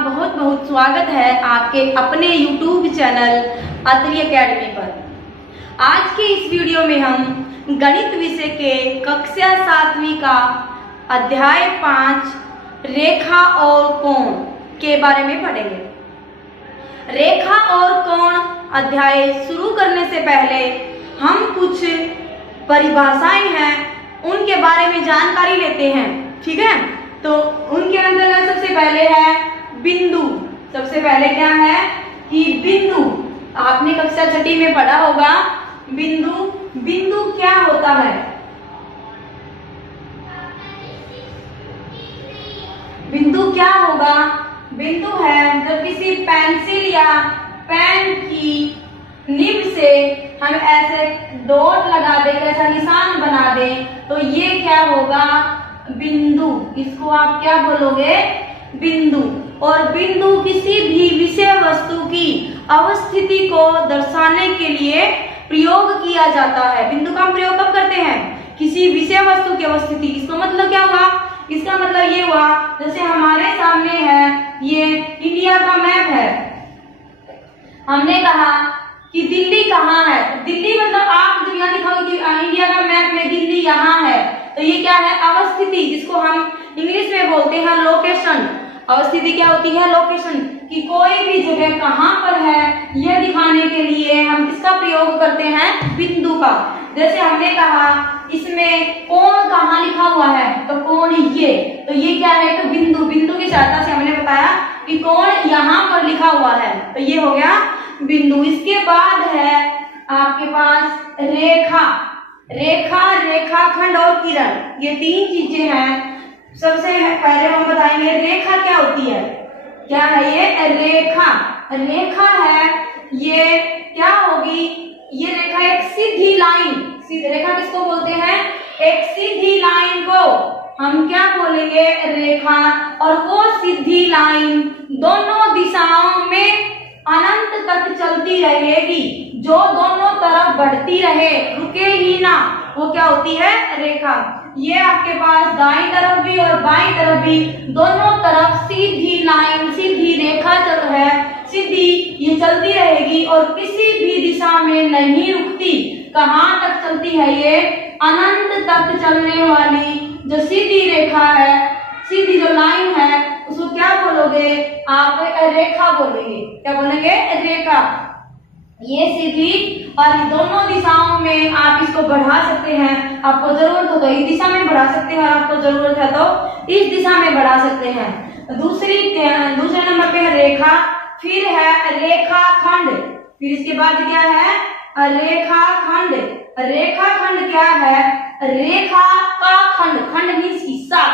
बहुत बहुत स्वागत है आपके अपने YouTube चैनल अत्रि एकेडमी पर। आज के इस वीडियो में हम गणित विषय के कक्षा 7वीं का अध्याय 5 रेखा और कोण के बारे में पढ़ेंगे। रेखा और कोण अध्याय शुरू करने से पहले हम कुछ परिभाषाएं हैं उनके बारे में जानकारी लेते हैं, ठीक है। तो उनके अंतर्गत सबसे पहले है बिंदु। सबसे पहले क्या है कि बिंदु, आपने कक्षा 6 में पढ़ा होगा बिंदु। बिंदु क्या होता है? बिंदु क्या होगा? बिंदु है जब किसी पेंसिल या पेन की निब से हम ऐसे डॉट लगा दे, ऐसा निशान बना दे, तो ये क्या होगा? बिंदु। इसको आप क्या बोलोगे? बिंदु। और बिंदु किसी भी विषय वस्तु की अवस्थिति को दर्शाने के लिए प्रयोग किया जाता है। बिंदु का हम प्रयोग कब करते हैं? किसी विषय वस्तु की अवस्थिति। इसका मतलब क्या हुआ? इसका मतलब ये हुआ, जैसे हमारे सामने है ये इंडिया का मैप है। हमने कहा कि दिल्ली कहाँ है? दिल्ली मतलब आप जब यहाँ दिखाओगे कि इंडिया का मैप में दिल्ली यहाँ है, तो ये क्या है? अवस्थिति, जिसको हम इंग्लिश में बोलते हैं लोकेशन। अवस्थिति क्या होती है? लोकेशन। कि कोई भी जगह कहाँ पर है यह दिखाने के लिए हम किसका प्रयोग करते हैं? बिंदु का। जैसे हमने कहा इसमें कोण कहाँ लिखा हुआ है, तो कोण ये, तो ये क्या है? तो बिंदु। बिंदु की सहायता से हमने बताया कि कोण यहाँ पर लिखा हुआ है, तो ये हो गया बिंदु। इसके बाद है आपके पास रेखा। रेखा, रेखाखंड और किरण, ये 3 चीजें हैं। सबसे पहले हम बताएंगे रेखा क्या होती है। क्या है ये? रेखा। रेखा है ये क्या होगी? ये रेखा एक सीधी लाइन। रेखा किसको बोलते हैं? एक सीधी लाइन को हम क्या बोलेंगे? रेखा। और वो सीधी लाइन दोनों दिशाओं में अनंत तक चलती रहेगी, जो दोनों तरफ बढ़ती रहे, रुके ही ना, वो क्या होती है? रेखा। ये आपके पास दाईं तरफ भी और बाईं तरफ भी दोनों तरफ सीधी लाइन, सीधी रेखा चल है, सीधी ये चलती रहेगी और किसी भी दिशा में नहीं रुकती। कहाँ तक चलती है ये? अनंत तक चलने वाली जो सीधी रेखा है, सीधी जो लाइन है, उसको क्या बोलोगे आप? रेखा बोलेंगे। क्या बोलेंगे? रेखा। ये सीधी और दोनों दिशाओं में आप इसको बढ़ा सकते हैं। आपको जरूरत हो तो इस दिशा में बढ़ा सकते हैं, और आपको जरूरत है तो इस दिशा में बढ़ा सकते हैं। दूसरे नंबर पे है रेखा, फिर है रेखाखंड, फिर इसके बाद क्या है? रेखाखंड। रेखाखंड क्या है? रेखा का खंड, खंड मीन्स हिस्सा,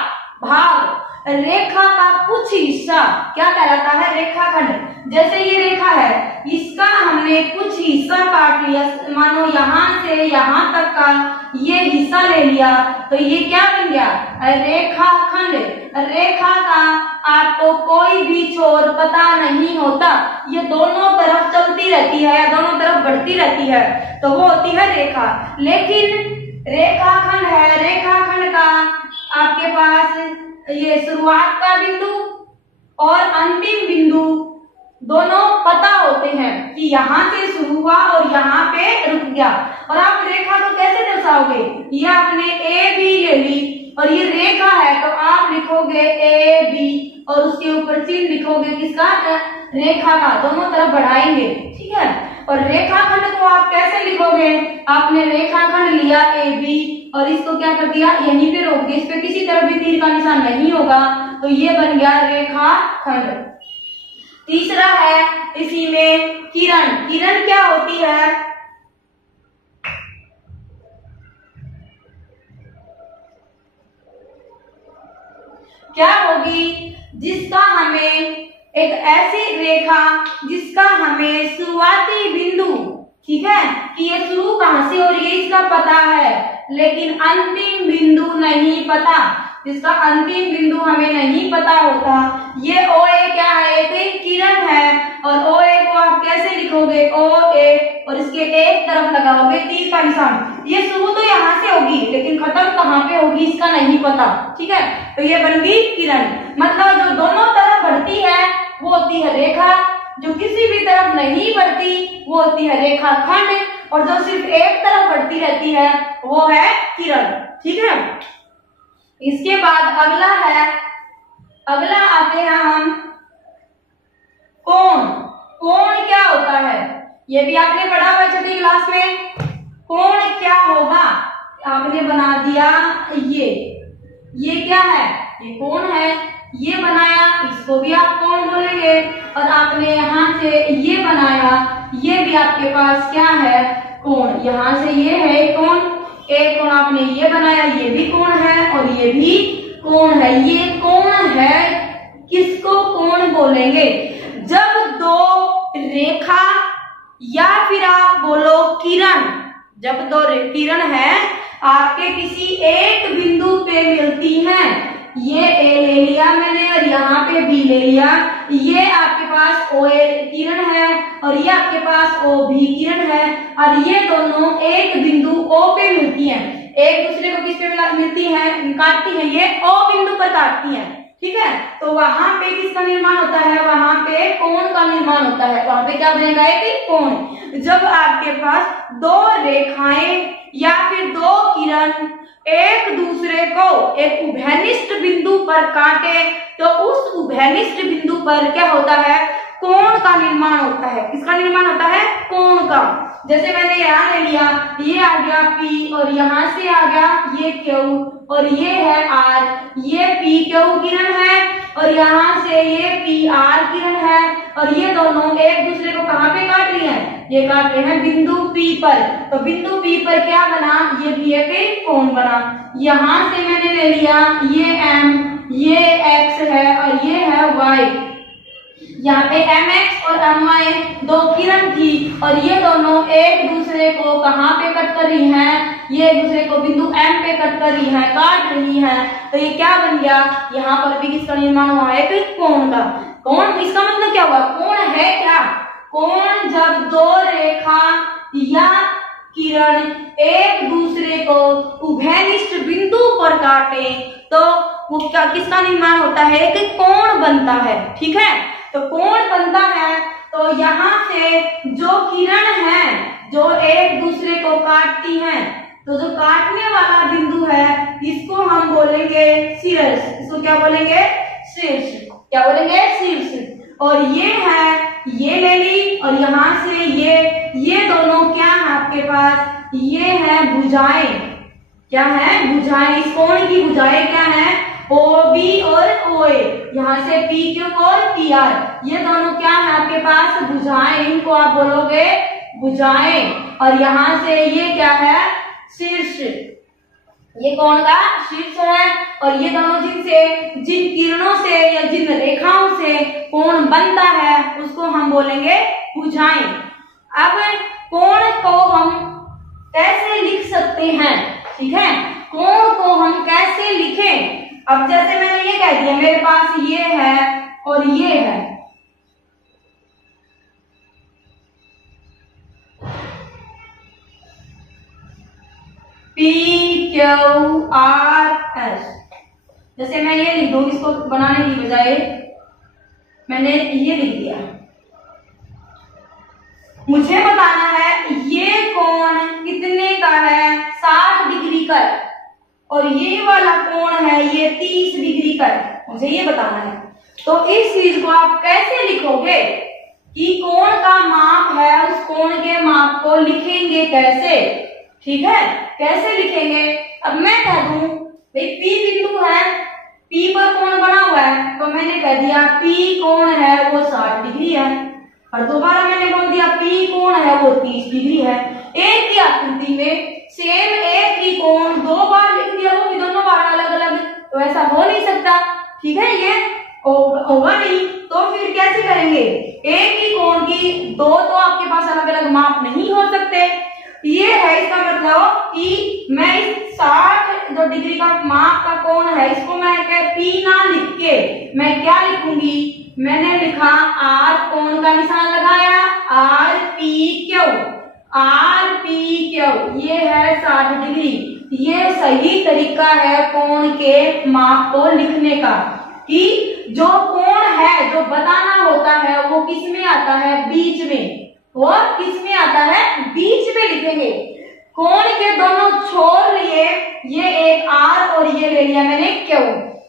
भाग। रेखा का कुछ हिस्सा क्या कहलाता है? रेखाखंड। जैसे ये रेखा है, इसका हमने कुछ हिस्सा काट लिया, मानो यहाँ से यहाँ तक का ये हिस्सा ले लिया, तो ये क्या बन गया? रेखाखंड। रेखा का आपको कोई भी छोर पता नहीं होता, ये दोनों तरफ चलती रहती है या दोनों तरफ बढ़ती रहती है, तो वो होती है रेखा। लेकिन रेखाखंड है, रेखाखंड का आपके पास ये शुरुआत का बिंदु और अंतिम बिंदु दोनों पता होते हैं कि यहाँ से शुरू हुआ और यहाँ पे रुक गया। और आप रेखा को कैसे दर्शाओगे? ये आपने ए बी ले ली और ये रेखा है, तो आप लिखोगे ए बी और उसके ऊपर चिन्ह लिखोगे किसका? रेखा का। दोनों तरफ बढ़ाएंगे, ठीक है। और रेखाखंड को आप कैसे लिखोगे? आपने रेखाखंड लिया ए बी और इसको क्या कर दिया? यहीं पे रोक दिया, इस पे किसी तरफ भी तीर का निशान नहीं होगा, तो ये बन गया रेखाखंड। तीसरा है इसी में किरण। किरण क्या होती है? क्या होगी? जिसका हमें एक ऐसी रेखा जिसका हमें शुरुआती बिंदु, ठीक है, कि ये शुरू कहां से और ये इसका पता है, लेकिन अंतिम बिंदु नहीं पता। जिसका अंतिम बिंदु हमें नहीं पता होता, ये ओ ए क्या है? एक किरण है। और ओ ए को आप कैसे लिखोगे? ओ ए और इसके एक तरफ लगाओगे तीर का निशान। ये शुरू तो यहाँ से होगी, लेकिन खत्म कहाँ पे होगी इसका नहीं पता, ठीक है। तो ये बन गई किरण। मतलब जो दोनों तरफ बढ़ती है तरफ नहीं बढ़ती वो होती है रेखाखंड, और जो सिर्फ एक तरफ बढ़ती रहती है वो है किरण। ठीक है, इसके बाद अगला आते हैं हम कोण। कोण क्या होता है, ये भी आपने पढ़ा हुआ छठी क्लास में। कोण क्या होगा, आपने बना दिया ये क्या है, ये कोण है, ये बनाया, इसको भी आप कोण बोलेंगे। और आपने यहाँ से ये बनाया, ये भी आपके पास क्या है, कोण। यहाँ से ये है कोण, एक कोण आपने ये बनाया, ये भी कोण है और ये भी कोण है। ये कोण है, किसको कोण बोलेंगे, जब दो रेखा या फिर आप बोलो किरण, जब दो किरण है आपके किसी एक बिंदु पे मिलती हैं, ये ए ले लिया मैंने और यहाँ पे बी ले लिया, ये आपके पास ओ ए किरण है और ये आपके पास ओ बी किरण है, और ये दोनों एक बिंदु ओ पे मिलती हैं, एक दूसरे को किस पे मिलती हैं, काटती हैं, ये ओ बिंदु पर काटती हैं। ठीक है, तो वहां पे किसका निर्माण होता है, वहां पे कोण का निर्माण होता है। वहां पे क्या बनेगा, एक कोण। जब आपके पास दो रेखाएं या फिर दो किरण एक दूसरे को एक उभयनिष्ठ बिंदु पर काटे, तो उस उभयनिष्ठ बिंदु पर क्या होता है, कोण का निर्माण होता है। किसका निर्माण होता है, कोण का। जैसे मैंने यहाँ ले लिया, ये आ गया P और यहाँ से आ गया ये Q और ये है R, ये PQ किरण है और यहाँ से ये PR किरण है, और ये दोनों एक दूसरे को कहाँ पे काट रही हैं, ये काट रहे हैं बिंदु P पर। तो बिंदु P पर क्या बना, ये भी एक कोण बना। यहाँ से मैंने ले लिया ये M, ये X है और ये है Y। यहाँ पे MX और MY दो किरण थी और ये दोनों एक दूसरे को कहाँ पे कट कर रही हैं, ये एक दूसरे को बिंदु M पे कट कर रही हैं, काट रही हैं। तो ये क्या बन गया, यहाँ पर भी किसका निर्माण हुआ है, एक कोण का। कोण इसका मतलब क्या हुआ, कोण है क्या, कोण जब दो रेखा या किरण एक दूसरे को उभयनिष्ठ बिंदु पर काटे तो वो क्या किसका निर्माण होता है, एक कोण बनता है। ठीक है, तो कोण बनता है, तो यहाँ से जो किरण है जो एक दूसरे को काटती हैं, तो जो काटने वाला बिंदु है इसको हम बोलेंगे शीर्ष। इसको क्या बोलेंगे, शीर्ष। क्या बोलेंगे, शीर्ष। और ये है, ये ले ली और यहाँ से ये दोनों क्या है आपके पास, ये है भुजाएं। क्या है, भुजाएं। इस कोण की भुजाएं क्या है, OB और OA। यहाँ से PQ और PR, ये दोनों क्या है आपके पास, भुजाएं। इनको आप बोलोगे भुजाएं। और यहाँ से ये क्या है, शीर्ष। ये कोण का शीर्ष है, और ये दोनों जिन किरणों से या जिन रेखाओं से कोण बनता है उसको हम बोलेंगे भुजाएं। अब कोण को हम कैसे लिख सकते हैं, ठीक है, कोण को हम कैसे लिखें। अब जैसे मैंने ये कह दिया मेरे पास ये है और ये है, PQRS। जैसे मैं ये लिख दूं, इसको बनाने की बजाय मैंने ये लिख दिया। मुझे बताना है ये कोण कितने का है, 60 डिग्री का, और ये वाला कोण है ये 30 डिग्री का, मुझे ये बताना है। तो इस चीज को आप कैसे लिखोगे कि कोण का माप है, उस कोण के माप को लिखेंगे कैसे, ठीक है, कैसे लिखेंगे। अब मैं कह दूं भाई P बिंदु है, P पर कोण बना हुआ है, तो मैंने कह दिया P कोण है वो 60 डिग्री है, और दोबारा मैंने बोल दिया P कोण है वो 30 डिग्री है। एक ही आकृति में सेम एक ही कोण दो बार लिख दिया, वो भी दोनों बार अलग अलग, तो ऐसा हो नहीं सकता, ठीक है, ये होगा नहीं। तो फिर कैसे करेंगे, एक ही कोण की दो तो आपके पास अलग अलग माप नहीं हो सकते। ये है इसका मतलब कि मैं इस 60 डिग्री का माप का कोण है, इसको मैं P ना लिख के मैं क्या लिखूंगी, मैंने लिखा R, कोण का निशान लगाया, RPQ, RPQ, ये है 60 डिग्री। ये सही तरीका है कोण के माप को लिखने का, कि जो कोण है जो बताना होता है वो किस में आता है, बीच में। लिखेंगे। कोण के दोनों छोर लिए, ये एक आर और ये ले लिया मैंने क्यू,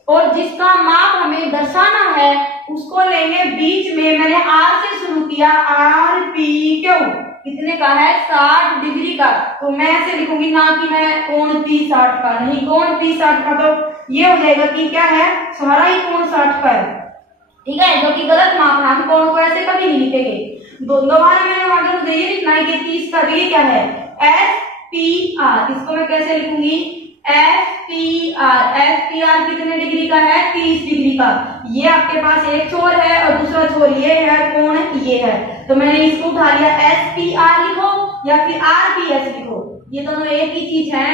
और जिसका माप हमें दर्शाना है उसको लेंगे बीच में। मैंने आर से शुरू किया, आर पी क्यू कितने का है 60 डिग्री का, तो मैं ऐसे लिखूंगी ना कि मैं कोण 30-60 का, नहीं कोण 30-60 का तो ये हो जाएगा कि क्या है सारा ही कोण 60 का है, ठीक है, जो कि गलत माप है। हम कोण को ऐसे कभी नहीं लिखेंगे। दोबारा मैंने आगे ये लिखना है कि 30 का, ये क्या है एस पी आर, इसको मैं कैसे लिखूंगी S P R. S P R कितने डिग्री का है 30 डिग्री का। ये आपके पास एक छोर है और दूसरा छोर ये है, कोण ये है, तो मैंने इसको उठा लिया एस पी आर लिखो या फिर आर पी एस लिखो, ये दोनों एक ही चीज है।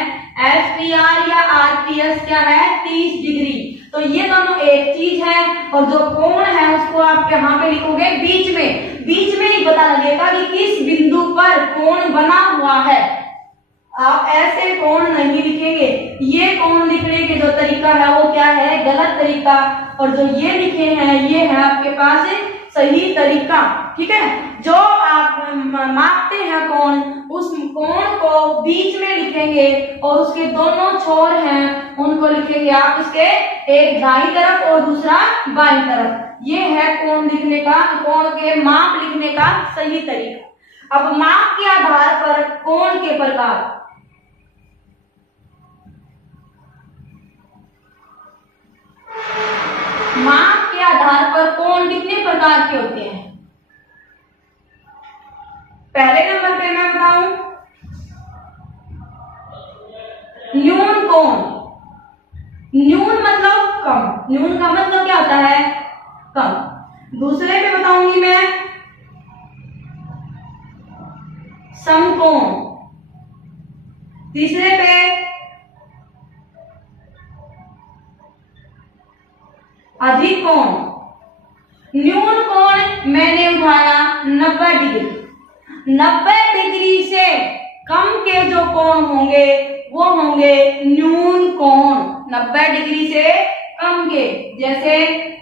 एस पी आर या आर पी एस क्या है 30 डिग्री, तो ये दोनों एक चीज है। और जो कोण है उसको आप यहाँ पे लिखोगे बीच में। बीच में ही पता लगेगा कि किस बिंदु पर कोण बना हुआ है, आप ऐसे कोण नहीं लिखेंगे। ये कोण लिखने के जो तरीका है वो क्या है गलत तरीका, और जो ये लिखे हैं ये है आपके पास सही तरीका, ठीक है। जो आप मापते हैं कोण, उस कोण को बीच में लिखेंगे और उसके दोनों छोर हैं उनको लिखेंगे आप उसके एक दाईं तरफ और दूसरा बाईं तरफ। ये है कोण लिखने का, कोण के माप लिखने का सही तरीका। अब माप के आधार पर कोण के प्रकार, माप के आधार पर कोण कितने प्रकार के होते हैं। पहले नंबर पे मैं बताऊं न्यून कोण। न्यून मतलब कम, न्यून का मतलब क्या होता है कम। दूसरे पे बताऊंगी मैं समकोण। तीसरे पे अधिक कोण। न्यून कोण मैंने उठाया 90 डिग्री। 90 डिग्री से कम के जो कोण होंगे वो होंगे न्यून कोण। 90 डिग्री से कम के, जैसे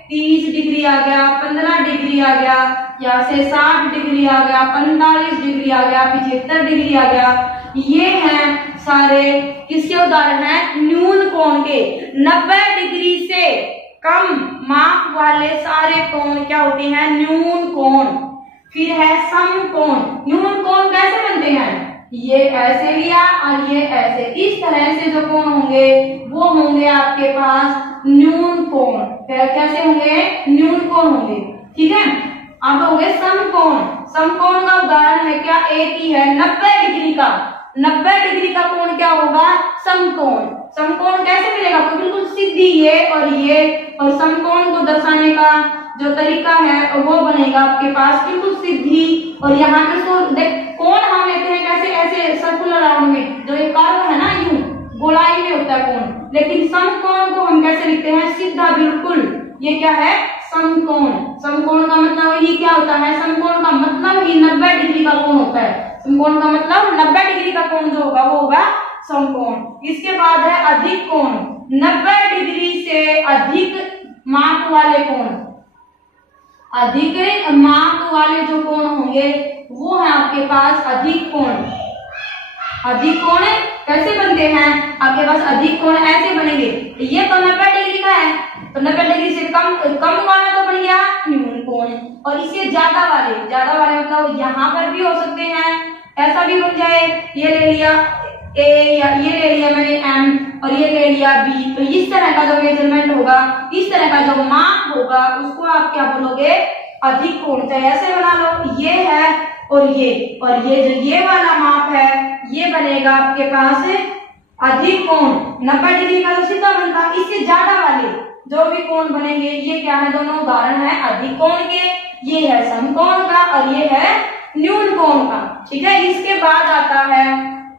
30 डिग्री आ गया, 15 डिग्री आ गया, या से 60 डिग्री आ गया, 45 डिग्री आ गया, 75 डिग्री आ गया, ये हैं सारे किसके उदाहरण हैं न्यून कोण के। 90 डिग्री से कम माप वाले सारे कोण क्या होते हैं न्यून कोण। फिर है समकोण। न्यून कोण कैसे बनते हैं, ये ऐसे लिया और ये ऐसे, इस तरह से जो कोण होंगे वो होंगे आपके पास न्यून कोण। कैसे होंगे न्यून कोण होंगे, ठीक है। अब होंगे समकोण। समकोण का उदाहरण है क्या एक ही है 90 डिग्री का। 90 डिग्री का कोण क्या होगा समकोण। समकोण कैसे मिलेगा, तो बिल्कुल सीधी ये, और समकोण को दर्शाने का जो तरीका है वो बनेगा आपके पास बिल्कुल सीधी। और यहाँ पे तो कोण हम लेते हैं कैसे, ऐसे सर्कुलर राउंड में, जो एक कर्व है ना यूं गोलाई में होता है कोण, लेकिन समकोण को हम कैसे लिखते हैं सीधा बिल्कुल। ये क्या है समकोण। समकोण का मतलब ये क्या होता है, समकोण का मतलब ही 90 डिग्री का कोण होता है। समकोण का मतलब 90 डिग्री का कोण जो होगा वो होगा समकोण। इसके बाद है अधिक कोण। 90 डिग्री से अधिक माप वाले कोण, अधिक माप वाले जो कोण होंगे वो है आपके पास अधिक कोण। अधिक कोण कैसे बनते हैं आपके पास, अधिक कोण ऐसे बनेंगे। ये तो 90 डिग्री का है, तो 90 डिग्री से कम वाला तो बन गया न्यून कोण, और इससे ज्यादा वाले मतलब यहाँ पर भी हो सकते हैं, ऐसा भी बन जाए। ये ले लिया ए या ये ले लिया मैंने एम और ये ले लिया बी, तो इस तरह का जो मेजरमेंट होगा, इस तरह का जो माप होगा उसको आप क्या बोलोगे अधिक कोण। चाहे ऐसे बना लो, ये है और ये जो ये वाला माप है ये बनेगा आपके पास अधिक कोण। 90 डिग्री का तो सीधा बनता, इससे ज्यादा वाले जो भी कोण बनेंगे ये क्या है, दोनों उदाहरण है अधिक कोण के। ये है समकोण का और ये है न्यून कोण का, ठीक है। इसके बाद आता है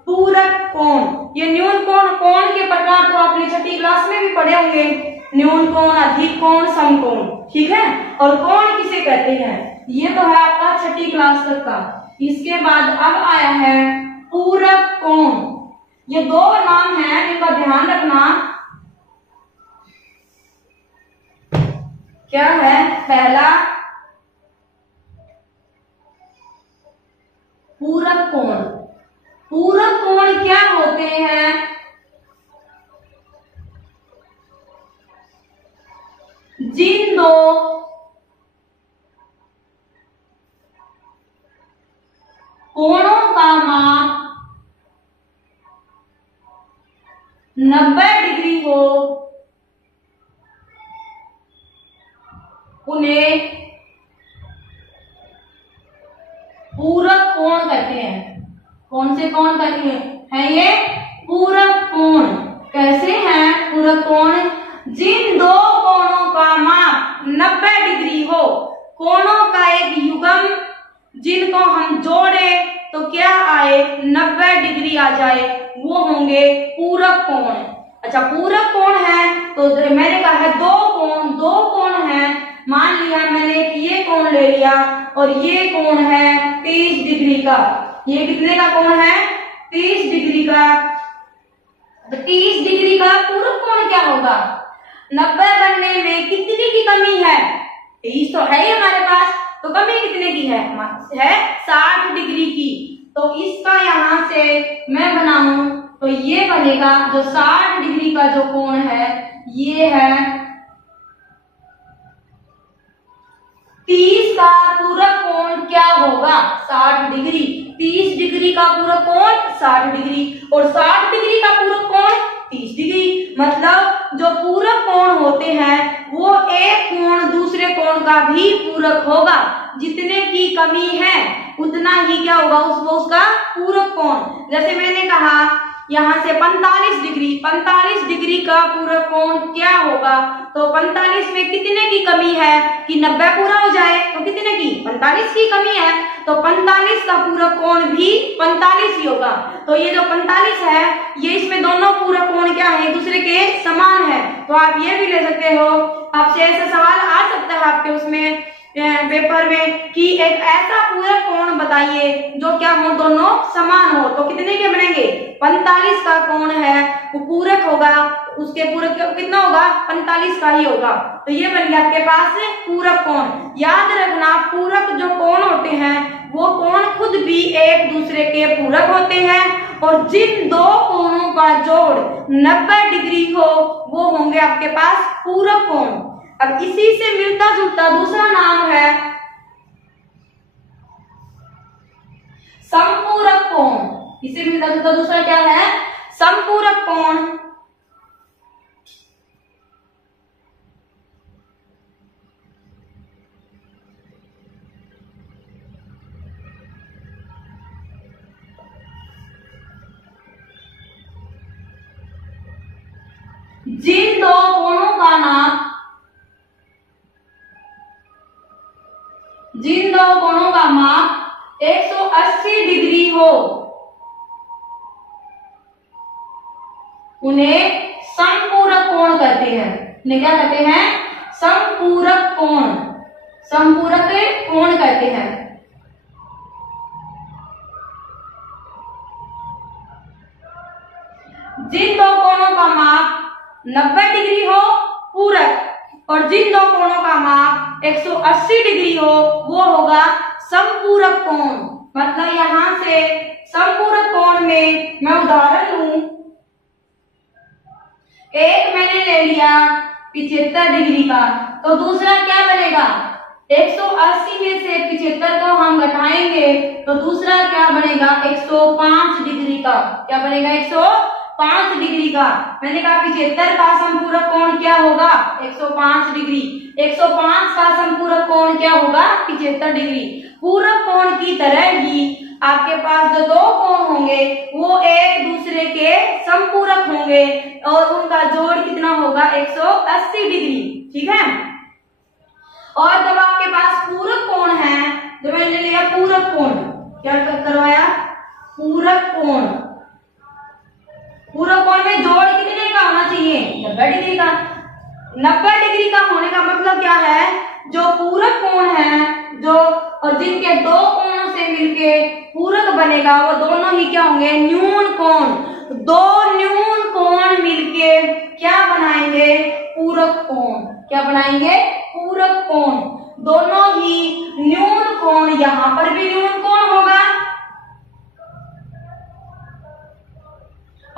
पूरक कोण। ये न्यून कोण के प्रकार तो आपने छठी क्लास में भी पढ़े होंगे, न्यून कोण, अधिक कोण, समकोण, ठीक है। और कोण किसे कहते हैं ये तो है आपका छठी क्लास तक का। इसके बाद अब आया है पूरक कोण। ये दो नाम है इनका ध्यान रखना। क्या है, पहला पूरक कोण। पूरक कोण क्या होते हैं? जिन दो कोणों का माप 90 डिग्री हो उन्हें पूरक कोण कहते हैं। कौन से कोण कहते हैं ये? पूरक कोण। कैसे हैं पूरक कोण? जिन दो कोणों का माप 90 डिग्री हो, कोणों का एक युग्म जिनको हम जोड़े तो क्या आए? 90 डिग्री आ जाए, वो होंगे पूरक कोण। अच्छा, पूरक कोण है तो मैंने कहा है दो कोण है। मान लिया मैंने एक ये कोण ले लिया और ये कोण है 30 डिग्री का। ये कितने का कोण है? 30 डिग्री का। तो 30 डिग्री का पूरक कोण क्या होगा? 90 बनने में कितने की कमी है? 30 तो है ही हमारे पास, तो कमी कितने की है? 60 डिग्री की। तो इसका यहां से मैं बनाऊं तो ये बनेगा, जो 60 डिग्री का जो कोण है ये है 30 का पूरक कोण क्या होगा? 60 डिग्री। 30 डिग्री का पूरक कोण 60 डिग्री और 60 डिग्री का पूरक कोण 30 डिग्री। मतलब जो पूरक कोण होते हैं वो एक कोण दूसरे कोण का भी पूरक होगा। जितने की कमी है उतना ही क्या होगा? उसका पूरक कोण। जैसे मैंने कहा यहाँ से 45 डिग्री का पूरक कोण क्या होगा? तो 45 में कितने की कमी है कि 90 पूरा हो जाए? तो कितने की? 45 की कमी है, तो 45 का पूरक कोण भी 45 ही होगा। तो ये जो 45 है ये इसमें दोनों पूरक कोण क्या है? एक दूसरे के समान है। तो आप ये भी ले सकते हो, आपसे ऐसा सवाल आ सकता है आपके उसमें पेपर में कि एक ऐसा पूरक कोण बताइए जो क्या हो? दोनों समान हो। तो कितने के बनेंगे? 45 का कोण है वो पूरक होगा, उसके पूरक कितना होगा? 45 का ही होगा। तो ये बन गया आपके पास पूरक कोण। याद रखना, पूरक जो कोण होते हैं वो कोण खुद भी एक दूसरे के पूरक होते हैं और जिन दो कोणों का जोड़ 90 डिग्री हो वो होंगे आपके पास पूरक कोण। अब इसी से मिलता जुलता दूसरा नाम है समपूरक कोण। इसे मिलता जुलता दूसरा क्या है? समपूरक कोण। जिन दो कोणों का नाप जिन दो कोणों का माप 180 डिग्री हो उन्हें समपूरक कोण कहते हैं। उन्हें क्या कहते हैं? समपूरक कोण। समपूरक कोण कहते हैं। जिन दो कोणों का माप 90 डिग्री हो पूरक और जिन दो कोणों का माप 180 डिग्री हो वो होगा समपूरक कोण। मतलब यहां से समपूरक कोण में मैं उदाहरण लूं, एक मैंने ले लिया 75 डिग्री का, तो दूसरा क्या बनेगा? 180 में से 75 को हम घटाएंगे तो दूसरा क्या बनेगा? 105 डिग्री का। क्या बनेगा? 105 डिग्री का। मैंने कहा 75 का समपूरक कोण क्या होगा? 105 डिग्री। 105 का समपूरक कोण क्या होगा? 75 डिग्री। पूरक कोण की तरह ही आपके पास जो दो कोण होंगे वो एक दूसरे के समपूरक होंगे और उनका जोड़ कितना होगा? 180 डिग्री। ठीक है। और जब आपके पास पूरक कोण है, जो मैंने लिया पूरक कोण, क्या करवाया? पूरक कोण। पूरक कोण में जोड़ कितने का होना चाहिए? 90 डिग्री का। 90 डिग्री का होने का मतलब क्या है? जो पूरक कोण है जो और जिनके दो कोणों से मिलके पूरक बनेगा वो दोनों ही क्या होंगे? न्यून कोण। दो न्यून कोण मिलके क्या बनाएंगे? पूरक कोण। क्या बनाएंगे? पूरक कोण। दोनों ही न्यून कोण, यहां पर भी न्यून कोण होगा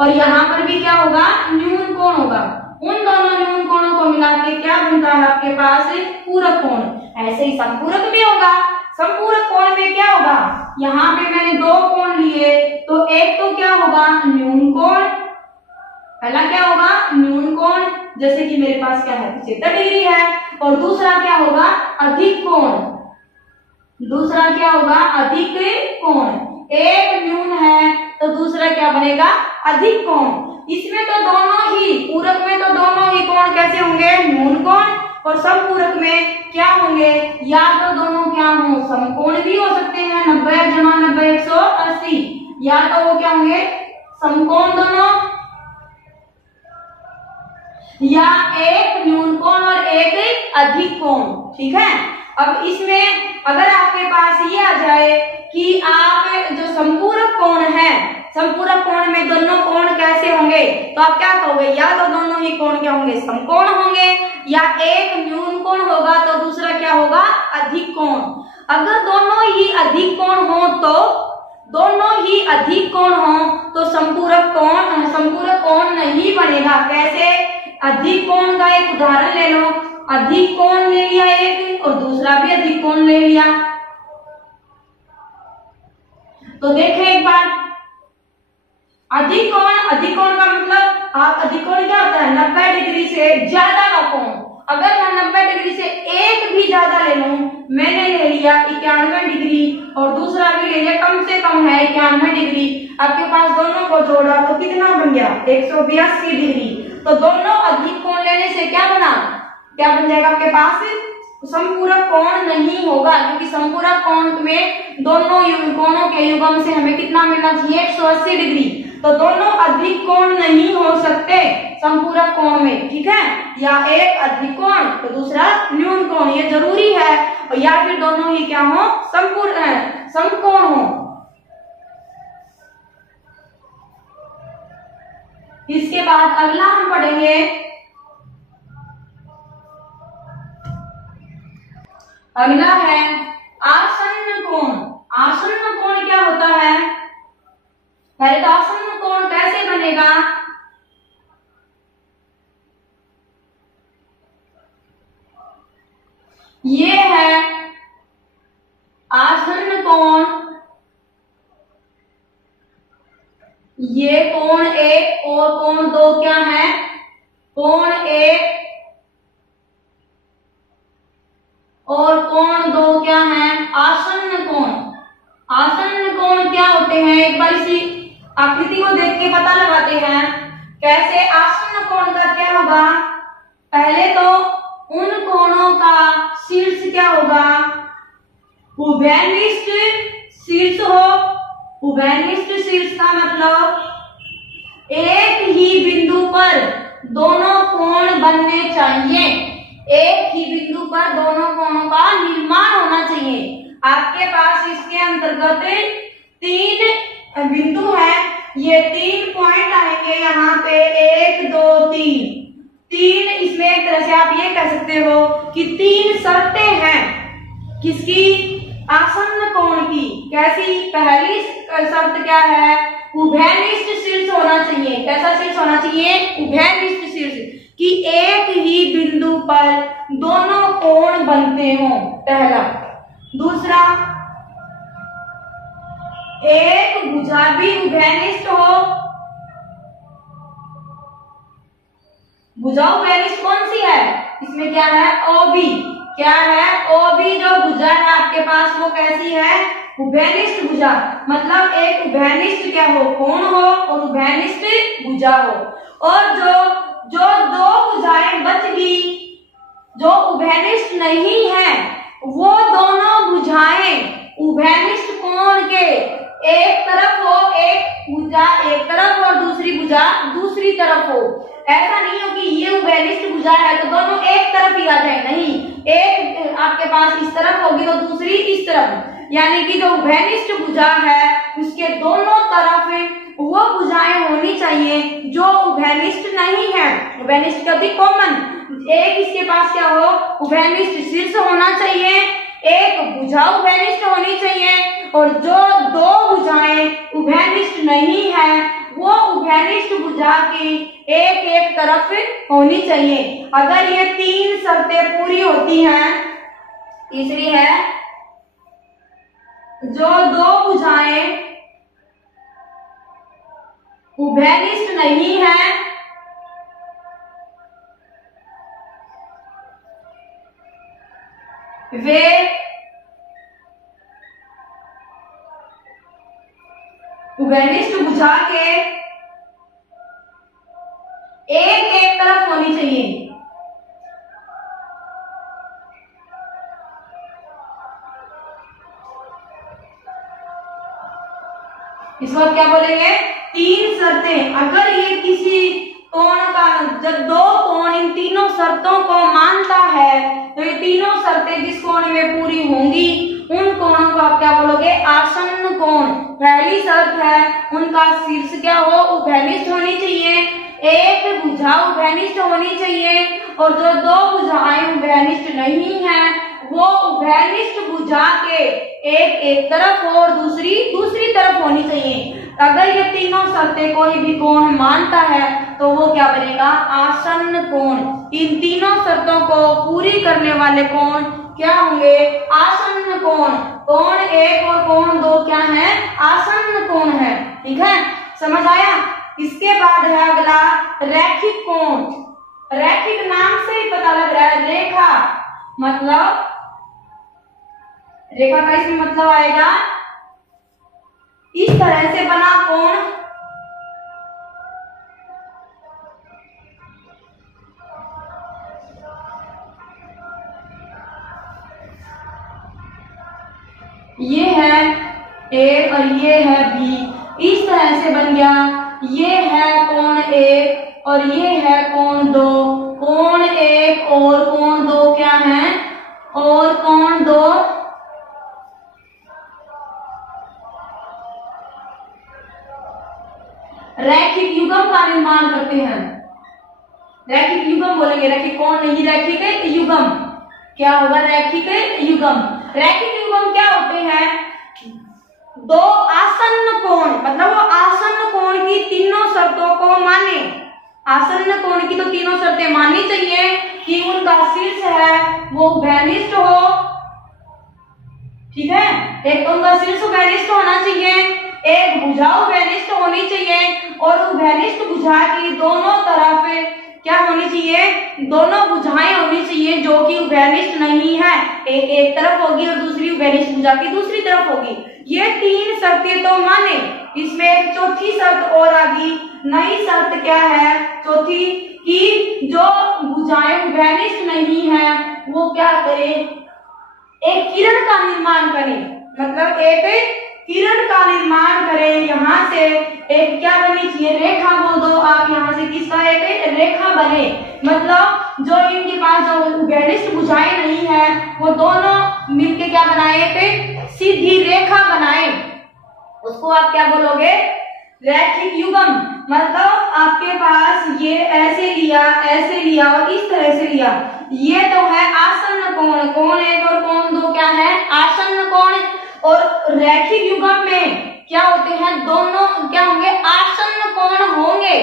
और यहाँ पर भी क्या होगा, न्यून कोण होगा। उन दोनों न्यून कोणों को मिला के क्या बनता है आपके पास, पूरक कोण। ऐसे ही संपूरक भी होगा। संपूरक कोण में क्या होगा, यहाँ पे मैंने दो कोण लिए, तो एक तो क्या होगा, न्यून कोण। पहला क्या होगा, न्यून कोण, जैसे कि मेरे पास क्या है 75 डिग्री है। और दूसरा क्या होगा, अधिक कोण। दूसरा क्या होगा, अधिक कोण। एक न्यून है तो दूसरा क्या बनेगा, अधिक कोण। इसमें तो दोनों ही, पूरक में तो दोनों ही कोण कैसे होंगे, न्यून कोण। और समपूरक में क्या होंगे, या तो दोनों क्या हो, समकोण भी हो सकते हैं, 90 जमा 90 180, या तो वो क्या होंगे, समकोण दोनों, या एक न्यून कोण और एक अधिक कोण। ठीक है। अब इसमें अगर आपके पास ये आ जाए कि आप जो संपूरक कोण है, संपूरक कोण में दोनों कोण कैसे होंगे, तो आप क्या कहोगे, या तो दोनों ही कोण क्या होंगे, समकोण होंगे, या एक न्यून कोण होगा तो दूसरा क्या होगा, अधिक कोण। अगर दोनों ही अधिक कोण हो तो, दोनों ही अधिक कोण हो तो संपूरक कोण नहीं बनेगा। कैसे, अधिक कोण का एक उदाहरण ले लो, अधिक कोण ले लिया एक और दूसरा भी अधिक कोण ले लिया, तो देखें एक बार, अधिक कोण का मतलब, आप अधिक कोण क्या होता है, 90 डिग्री से ज्यादा का कोण। अगर मैं 90 डिग्री से एक भी ज्यादा ले लूं, मैंने ले लिया 91 डिग्री और दूसरा भी ले लिया कम से कम है 91 डिग्री, आपके पास दोनों को जोड़ा तो कितना बन गया, 182 डिग्री। तो दोनों अधिक कोण लेने से क्या बना, क्या बन जाएगा आपके पास, संपूरक कोण नहीं होगा, क्योंकि संपूरक कोण में दोनों कोणों के युग्म से हमें कितना मिलना चाहिए, 180 डिग्री। तो दोनों अधिक कोण नहीं हो सकते संपूरक कोण में। ठीक है, या एक अधिक कोण तो दूसरा न्यून कोण, ये जरूरी है। और या फिर दोनों ही क्या हो, समकोण हो। इसके बाद अगला हम पढ़ेंगे, अगला है आसन्न कोण। आसन्न कोण क्या होता है, पहले तो आसन्न कोण कैसे बनेगा, ये है आसन्न कोण, ये कोण एक और कोण दो क्या है, कोण एक और कोण दो क्या है, आसन्न कोण। आसन्न कोण क्या होते हैं, एक बार इसी आकृति को देख के पता लगाते हैं कैसे। आसन्न कोण का क्या होगा, पहले तो उन कोणों का शीर्ष क्या होगा, उभयनिष्ठ शीर्ष हो। उभयनिष्ठ शीर्ष का मतलब एक ही बिंदु पर दोनों कोण बनने चाहिए, एक ही बिंदु पर दोनों कोणों का निर्माण होना चाहिए। आपके पास इसके अंतर्गत 3 बिंदु है, ये 3 पॉइंट आएंगे यहाँ पे, 1 2 3, इसमें एक तरह से आप ये कह सकते हो कि 3 शर्तें हैं किसकी, आसन्न कोण की। कैसी, पहली शर्त क्या है, उभयनिष्ठ शीर्ष होना चाहिए। कैसा शीर्ष होना चाहिए, उभयनिष्ठ शीर्ष, कि एक ही बिंदु पर दोनों कोण बनते हों, पहला। दूसरा, एक भुजा भी उभयनिष्ठ हो। भुजा उभयनिष्ठ कौन सी है, इसमें क्या है, ओबी। क्या है, ओबी जो भुजा है आपके पास वो कैसी है, उभयनिष्ठ भुजा। मतलब एक उभयनिष्ठ क्या हो, कोण हो और उभयनिष्ठ भुजा हो। और जो दो भुजाएं बच गई जो उभयनिष्ठ नहीं है, वो दोनों भुजाएं उभयनिष्ठ कोण के एक तरफ हो, एक भुजा एक तरफ और दूसरी भुजा दूसरी तरफ हो। ऐसा नहीं हो कि ये उभयनिष्ठ भुजा है तो दोनों एक तरफ ही आ जाए, नहीं, एक आपके पास इस तरफ होगी तो दूसरी इस तरफ। यानी कि जो उभयनिष्ठ भुजा है उसके दोनों तरफ वो भुजाएं होनी चाहिए जो उभयनिष्ठ नहीं है। उभयनिष्ठ का भी कॉमन, एक इसके पास क्या हो, उभयनिष्ठ शीर्ष होना चाहिए, एक भुजा उभयनिष्ठ होनी चाहिए, और जो दो भुजाएं उभयनिष्ठ नहीं है वो उभयनिष्ठ भुजा की एक एक तरफ होनी चाहिए। अगर ये तीन शर्तें पूरी होती हैं, तीसरी है जो दो भुजाएं उभयनिष्ठ नहीं है वे उभयनिष्ठ भुजा के एक एक तरफ होनी चाहिए। इस वक्त क्या बोलेंगे? तीन शर्तें, अगर ये किसी कोण का, जब दो कोण इन तीनों शर्तों को मानता है तो ये तीनों शर्तें जिस कोण में पूरी होंगी उन कोणों को आप क्या बोलोगे? आसन्न कोण। पहली शर्त है उनका शीर्ष क्या हो? उभयनिष्ठ होनी चाहिए, एक भुजा उभयनिष्ठ होनी चाहिए, और जो दो भुजाएं उभयनिष्ठ नहीं है वो उभयनिष्ठ भुजा के एक एक तरफ हो और दूसरी दूसरी तरफ होनी चाहिए। अगर ये तीनों शर्तें कोई भी कोण मानता है तो वो क्या बनेगा? आसन्न कोण। इन तीनों शर्तों को पूरी करने वाले कोण क्या होंगे? आसन्न कोण। कोण एक और कोण दो क्या है? आसन्न कोण है। ठीक है, समझ आया? इसके बाद है अगला रैखिक कोण। रैखिक नाम से ही पता लग रहा है, रेखा मतलब, रेखा का इसमें मतलब आएगा इस तरह से बना कोण, ये है ए और ये है बी, इस तरह से बन गया। ये है कोण एक और ये है कोण दो। कोण एक और कोण दो क्या है? और कोण दो रैखिक युग्म का निर्माण करते हैं। रैखिक युग्म बोलेंगे, रैखिक कोण नहीं, रैखिक युग्म। क्या होगा? रैखिक युग्म। रैखिक युग्म क्या होते हैं? दो आसन्न कोण, मतलब वो आसन्न कोण की तीनों शर्तों को माने। आसन्न कोण की तो तीनों शर्तें माननी चाहिए कि उनका शीर्ष है वो उभयनिष्ठ हो, ठीक है, एक तो उनका शीर्ष उभयनिष्ठ होना चाहिए, एक भुजा उभयनिष्ठ होनी चाहिए, और उभयनिष्ठ भुजा की दोनों तरफ क्या होनी चाहिए? दोनों भुजाएं होनी चाहिए जो कि उभयनिष्ठ नहीं है, एक एक तरफ होगी और दूसरी उभयनिष्ठ भुजा की दूसरी तरफ होगी। ये तीन शर्तें तो माने। इसमें एक चौथी शर्त और आ गई। नई शर्त क्या है? चौथी कि जो भुजाएं उभयनिष्ठ नहीं है वो क्या करे? एक किरण का निर्माण करें, मतलब एक किरण का निर्माण करें। यहाँ से एक क्या बननी चाहिए? रेखा बोल दो आप, यहाँ से किसका एक रेखा बने, मतलब जो इनके पास जो उभयनिष्ठ भुजाएं नहीं है वो दोनों मिलके क्या बनाए? एक सीधी रेखा बनाए। उसको आप क्या बोलोगे? रैखिक युग्म। मतलब आपके पास ये ऐसे लिया और इस तरह से लिया। ये तो है आसन्न कोण। कोण एक और कोण दो क्या है? आसन्न कोण। और रैखिक युग्म में क्या होते हैं? दोनों क्या होंगे? आसन्न कोण होंगे।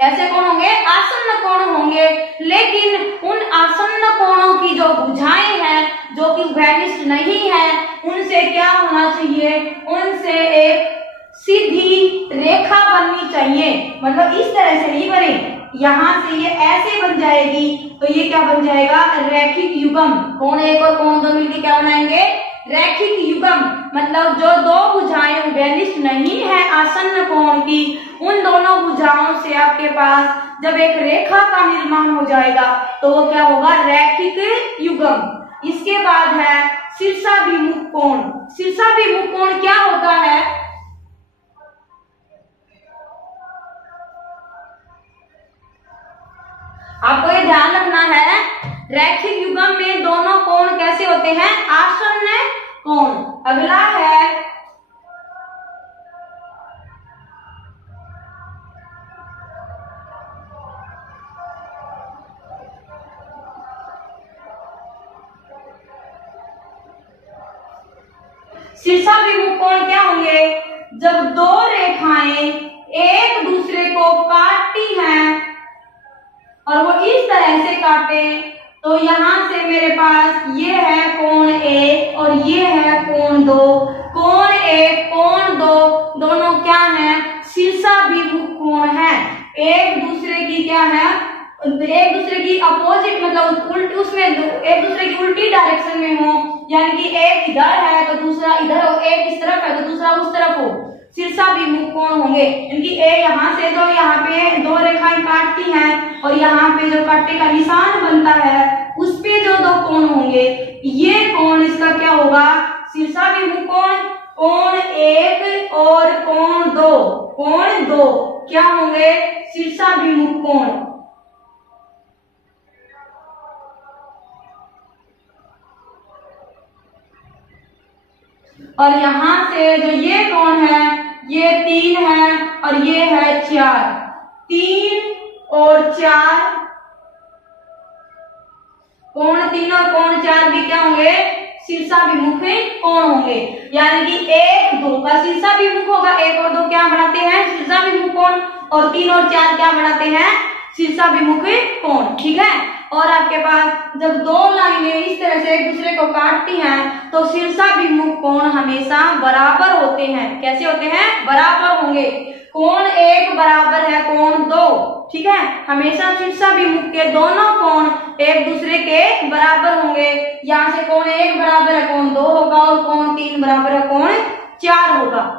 ऐसे कोण होंगे? आसन्न कोण होंगे। लेकिन उन आसन्न कोणों की जो भुजाएं हैं जो कि उभयनिष्ठ नहीं है उनसे क्या होना चाहिए? उनसे एक सीधी रेखा बननी चाहिए। मतलब इस तरह से नहीं बने, यहाँ से ये ऐसे बन जाएगी तो ये क्या बन जाएगा? रैखिक युग्म। कोण एक और कोण दो मिलकर क्या बनाएंगे? रैखिक युग्म। मतलब जो दो भुजाएं उभयनिष्ठ नहीं है आसन्न कोण की, उन दोनों भुजाओं से आपके पास जब एक रेखा का निर्माण हो जाएगा तो वो क्या होगा? रैखिक युग्म। इसके बाद है शीर्षाभिमुख कोण। शीर्षाभिमुख कोण क्या होता है? आपको ये ध्यान रखना है, रैखिक युग्म में दोनों कोण कैसे होते हैं? आसन्न कोण। अगला है शीर्षाभिमुख कोण। क्या होंगे? जब दो रेखाएं एक दूसरे को काटती हैं और वो इस तरह से काटे तो यहां से मेरे पास ये है कोण एक और ये है कोण दो। कोण एक कोण दो दोनों क्या है, शीर्षाभिमुख कोण है। एक दूसरे की क्या है, एक दूसरे की अपोजिट मतलब उल्टी, उसमें एक दूसरे की उल्टी डायरेक्शन में हो, यानी कि एक इधर है तो दूसरा इधर हो, एक इस तरफ है तो दूसरा उस तरफ हो, शीर्षाभिमुख कोण होंगे। इनकी ए यहाँ से जो यहाँ पे दो रेखाएं काटती हैं और यहाँ पे जो काटे का निशान बनता है उस पे जो दो कोण होंगे, ये कोण इसका क्या होगा, शीर्षाभिमुख कोण। कोण एक और कोण दो क्या होंगे, शीर्षाभिमुख कोण। और यहां से जो ये कोण है ये 3 है और ये है 4। 3 और 4 कोण 3 और कोण 4 भी क्या होंगे, शीर्षाभिमुख कोण होंगे। यानी कि 1 2 का शीर्षाभिमुख होगा, 1 और 2 क्या बनाते हैं, शीर्षाभिमुख कोण, और 3 और 4 क्या बनाते हैं, शीर्षाभिमुख कोण। ठीक है। और आपके पास जब दो लाइनें इस तरह से एक दूसरे को काटती हैं तो शीर्षाभिमुख कोण हमेशा बराबर होते हैं। कैसे होते हैं, बराबर होंगे। कोण एक बराबर है कोण दो। ठीक है, हमेशा शीर्षाभिमुख के दोनों कोण एक दूसरे के बराबर होंगे। यहाँ से कोण एक बराबर है कोण दो होगा और कोण 3 बराबर है कोण 4 होगा।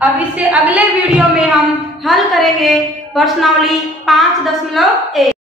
अब इससे अगले वीडियो में हम हल करेंगे प्रश्नावली 5.1।